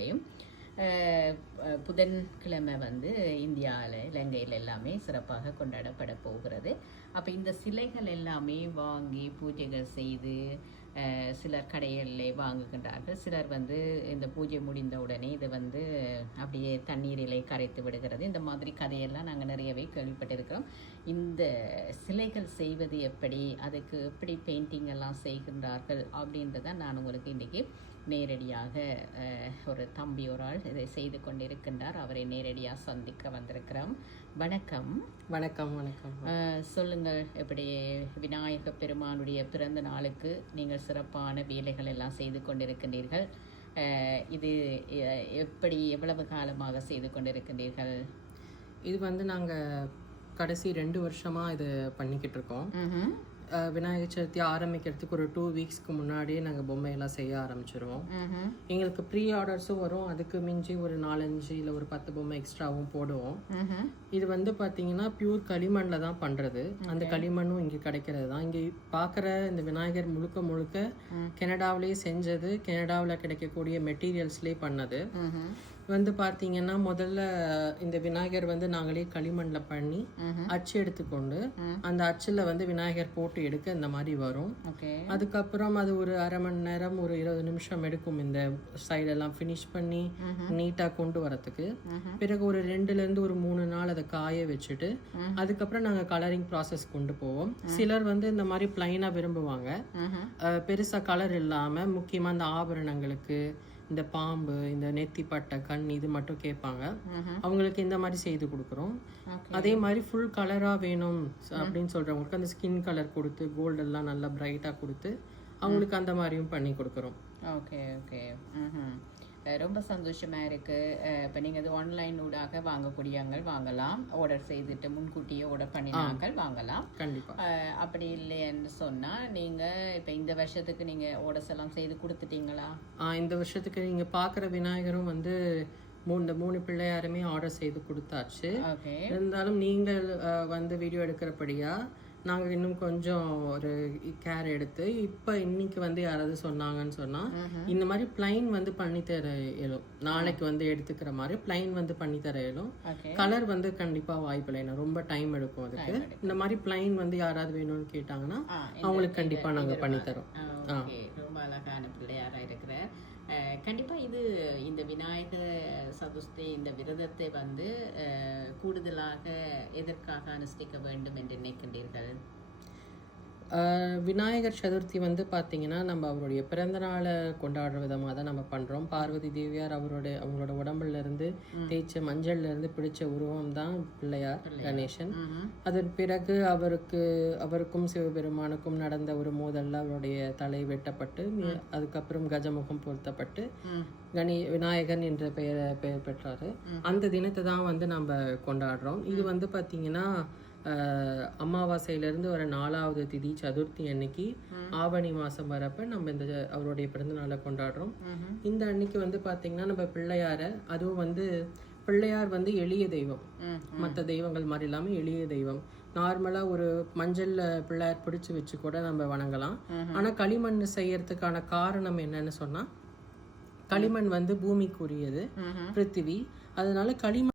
என்பதையும் புதன்கிழமை வந்து இந்தியாவில் இலங்கையில் எல்லாமே சிறப்பாக கொண்டாடப்பட போகிறது. அப்போ இந்த சிலைகள் எல்லாமே வாங்கி பூஜைகள் செய்து சிலர் கடைகளில் வாங்குகின்றார்கள். சிலர் வந்து இந்த பூஜை முடிந்த உடனே இது வந்து அப்படியே தண்ணீரிலே கரைத்து விடுகிறது. இந்த மாதிரி கதையெல்லாம் நாங்கள் நிறையவே கேள்விப்பட்டிருக்கிறோம். இந்த சிலைகள் செய்வது எப்படி? அதுக்கு எப்படி பெயிண்டிங் எல்லாம் செய்கின்றார்கள்? அப்படின்றத நான் உங்களுக்கு இன்றைக்கி நேரடியாக ஒரு தம்பி ஒரு ஆள் இதை செய்து கொண்டிருக்கின்றார். அவரை நேரடியாக சந்திக்க வந்திருக்கிறோம். வணக்கம். வணக்கம் வணக்கம். சொல்லுங்கள் எப்படி விநாயக பெருமானுடைய பிறந்த நாளுக்கு நீங்கள் சிறப்பான வேலைகள் எல்லாம் செய்து கொண்டிருக்கின்றீர்கள். இது எப்படி எவ்வளவு காலமாக செய்து கொண்டிருக்கின்றீர்கள்? இது வந்து நாங்கள் கடைசி ரெண்டு வருஷமாக இது பண்ணிக்கிட்டு இருக்கோம் விநாயகர் சதுர்த்தி ஆரம்பிக்கிறதுக்கு ஒரு டூ வீக்ஸ்க்கு முன்னாடியே நாங்கள் பொம்மையெல்லாம் செய்ய ஆரம்பிச்சிருவோம். எங்களுக்கு ப்ரீ ஆர்டர்ஸும் வரும். அதுக்கு மிஞ்சி ஒரு நாலஞ்சு இல்லை ஒரு பத்து பொம்மை எக்ஸ்ட்ராவும் போடுவோம். இது வந்து பார்த்தீங்கன்னா பியூர் களிமண்ணில் தான் பண்ணுறது அந்த களிமண்ணும் இங்கே கிடைக்கிறது தான். இங்கே பார்க்குற இந்த விநாயகர் முழுக்க முழுக்க கனடாவிலேயே செஞ்சது. கனடாவில் கிடைக்கக்கூடிய மெட்டீரியல்ஸ்லேயே பண்ணது. வந்து பார்த்தீங்கன்னா முதல்ல இந்த விநாயகர் வந்து நாங்களே களிமண்ணில் பண்ணி. அச்சு எடுத்துக்கொண்டு அந்த அச்சில் வந்து விநாயகர் போட்டு எடுக்க இந்த மாதிரி வரும். அதுக்கப்புறம் அது ஒரு அரை மணி நேரம் ஒரு இருபது நிமிஷம் எடுக்கும் இந்த சைடெல்லாம் ஃபினிஷ் பண்ணி நீட்டாக கொண்டு வரத்துக்கு. பிறகு ஒரு ரெண்டுலேருந்து ஒரு மூணு நாள் அதை காய வச்சுட்டு அதுக்கப்புறம் நாங்கள் கலரிங் ப்ராசஸ் கொண்டு போவோம். சிலர் வந்து இந்த மாதிரி பிளைனாக விரும்புவாங்க. ம்ஹும். அஹ் பெருசா கலர் இல்லாம முக்கியமா இந்த ஆபரணங்களுக்கு இந்த பாம்பு இந்த நெத்தி பட்டை கண் இது மட்டும் கேட்பாங்க. அவங்களுக்கு இந்த மாதிரி செய்து கொடுக்குறோம். அதே மாதிரி ஃபுல் கலரா வேணும் அப்படின்னு சொல்றவங்களுக்கு அந்த ஸ்கின் கலர் கொடுத்து கோல்டு எல்லாம் நல்லா பிரைட்டா கொடுத்து அவங்களுக்கு அந்த மாதிரியும் பண்ணி கொடுக்குறோம். Okay okay. ரொம்ப சந்தோஷமா இருக்கு. அஹ் இப்ப நீங்க இது ஆன்லைன் ஊடாக வாங்கக்கூடியவங்க வாங்கலாம். ஆர்டர் செய்துட்டு முன்கூட்டியே ஆர்டர் பண்ணினாங்கள் வாங்கலாம். கண்டிப்பா. அஹ் அப்படி இல்லைன்னு சொன்னா நீங்க இப்ப இந்த வருஷத்துக்கு நீங்க ஆர்டர்ஸ் எல்லாம் செய்து கொடுத்துட்டீங்களா? இந்த வருஷத்துக்கு நீங்க பாக்குற விநாயகரும் வந்து மூணு இந்த மூணு பிள்ளையாருமே ஆர்டர் செய்து கொடுத்தாச்சு. ஓகே. இருந்தாலும் நீங்கள் வந்து வீடியோ எடுக்கிறபடியா நாங்கள் இன்னும் கொஞ்சம் ஒரு கேர் எடுத்து இப்போ இன்னைக்கு வந்து யாராவது சொன்னாங்கன்னு சொன்னா இந்த மாதிரி பிளைன் வந்து பண்ணி தர இயலும். நாளைக்கு வந்து எடுத்துக்கிற மாதிரி பிளைன் வந்து பண்ணி தர இயலும். கலர் வந்து கண்டிப்பா வாய்ப்பில்லை. ஏன்னா ரொம்ப டைம் எடுக்கும் அதுக்கு. இந்த மாதிரி பிளைன் வந்து யாராவது வேணும்னு கேட்டாங்கன்னா அவங்களுக்கு கண்டிப்பா நாங்க பண்ணி தரோம். ஓகே ரொம்ப அழகான பிள்ளையாரா இருக்கிற இது இந்த விநாயகர் சதுர்த்தி இந்த விரதத்தை வந்து அஹ், கூடுதலாக எதற்காக அனுஷ்டிக்க வேண்டும் என்று நினைக்கின்றீர்கள்? விநாயகர் சதுர்த்தி வந்து பார்த்தீங்கன்னா நம்ம அவருடைய பிறந்த நாளை கொண்டாடுற விதமாக தான் நம்ம பண்ணுறோம் பார்வதி தேவியார் அவருடைய அவங்களோட உடம்புல இருந்து தேய்ச்ச மஞ்சள்ல இருந்து பிடிச்ச உருவம் தான் பிள்ளையார் கணேசன். அதன் பிறகு அவருக்கு அவருக்கும் சிவபெருமானுக்கும் நடந்த ஒரு மோதல்ல அவருடைய தலை வெட்டப்பட்டு அதுக்கப்புறம் கஜமுகம் பொருத்தப்பட்டு. கணி விநாயகன் என்ற பெயரை பெயர் பெற்றாரு. அந்த தினத்தை தான் வந்து நம்ம கொண்டாடுறோம். இது வந்து பார்த்தீங்கன்னா அமாவாசையிலிருந்து வர நாலாவது திதி சதுர்த்தி அன்னைக்கு ஆவணி மாசம் வரப்ப நம்ம இந்த அவருடைய பிறந்த நாளை கொண்டாடுறோம். இந்த அன்னைக்கு வந்து பார்த்தீங்கன்னா நம்ம பிள்ளையார அதுவும் வந்து பிள்ளையார் வந்து எளிய தெய்வம். மற்ற தெய்வங்கள் மாதிரி இல்லாமல் எளிய தெய்வம். நார்மலாக ஒரு மஞ்சள்ல பிள்ளையார் பிடிச்சு வச்சு கூட நம்ம வணங்கலாம். ஆனால் களிமண் செய்யறதுக்கான காரணம் என்னன்னு சொன்னா களிமண் வந்து பூமிக்குரியது. பிருத்திவி. அதனால களிமண்